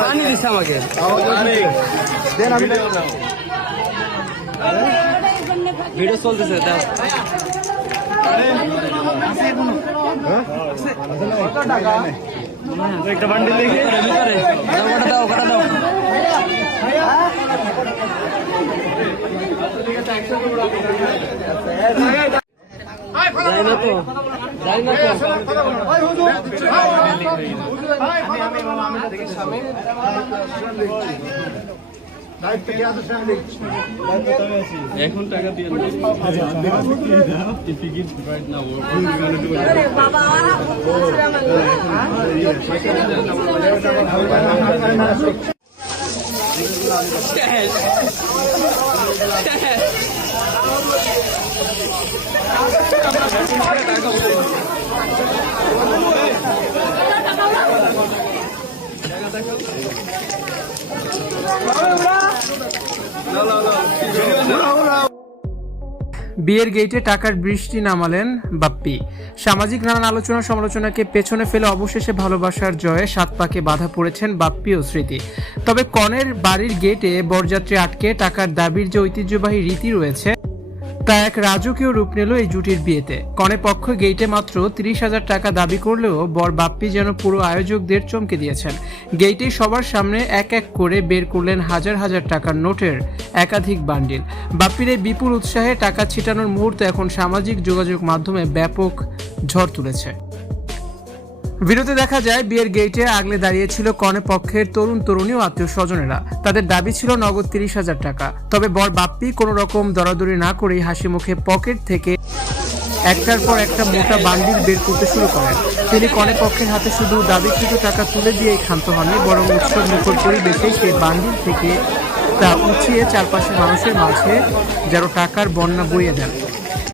পানি দিচ্ছে আমাকে ভিডিও চলতেছে একটা বান্ডিল দেখে দাও এখন টাকা দিয়ে বিয়ের গেটে টাকার বৃষ্টি নামালেন বাপ্পি। সামাজিক নানান আলোচনা সমালোচনাকে পেছনে ফেলে অবশেষে ভালোবাসার জয়ে 7 পাকে বাধা পড়েছেন বাপ্পি ও স্মৃতি। তবে কনের বাড়ির গেটে বরযাত্রী আটকে টাকার দাবির যে ঐতিহ্যবাহী রীতি রয়েছে তা এক রাজকীয় রূপ নিল এই জুটির বিয়েতে। কনে পক্ষ গেটে মাত্র 30,000 টাকা দাবি করলেও বর বাপ্পি যেন পুরো আয়োজকদের চমকে দিয়েছেন। গেটে সবার সামনে এক এক করে বের করলেন হাজার হাজার টাকার নোটের একাধিক বান্ডিল। বাপ্পির এই বিপুল উৎসাহে টাকা ছিটানোর মুহূর্তে এখন সামাজিক যোগাযোগ মাধ্যমে ব্যাপক ঝড় তুলেছে। ভিডিওতে দেখা যায় বিয়ের গেটে আগলে দাঁড়িয়েছিল কনে পক্ষের তরুণ তরুণী ও আত্মীয় স্বজনেরা। তাদের দাবি ছিল নগদ 30,000 টাকা। তবে বর বাপ্পি কোনো রকম দরাদরি না করেই হাসি মুখে পকেট থেকে একটার পর একটা মোটা বান্ডিল বের করতে শুরু করেন। তিনি কনে পক্ষের হাতে শুধু দাবিকৃত টাকা তুলে দিয়েই ক্ষান্ত হননি, বরং উৎসব মুখর পরিবেশে সেই বান্ডিল থেকে তা উঁচিয়ে চারপাশের মানুষের মাঝে যেন টাকার বন্যা বইয়ে দেন।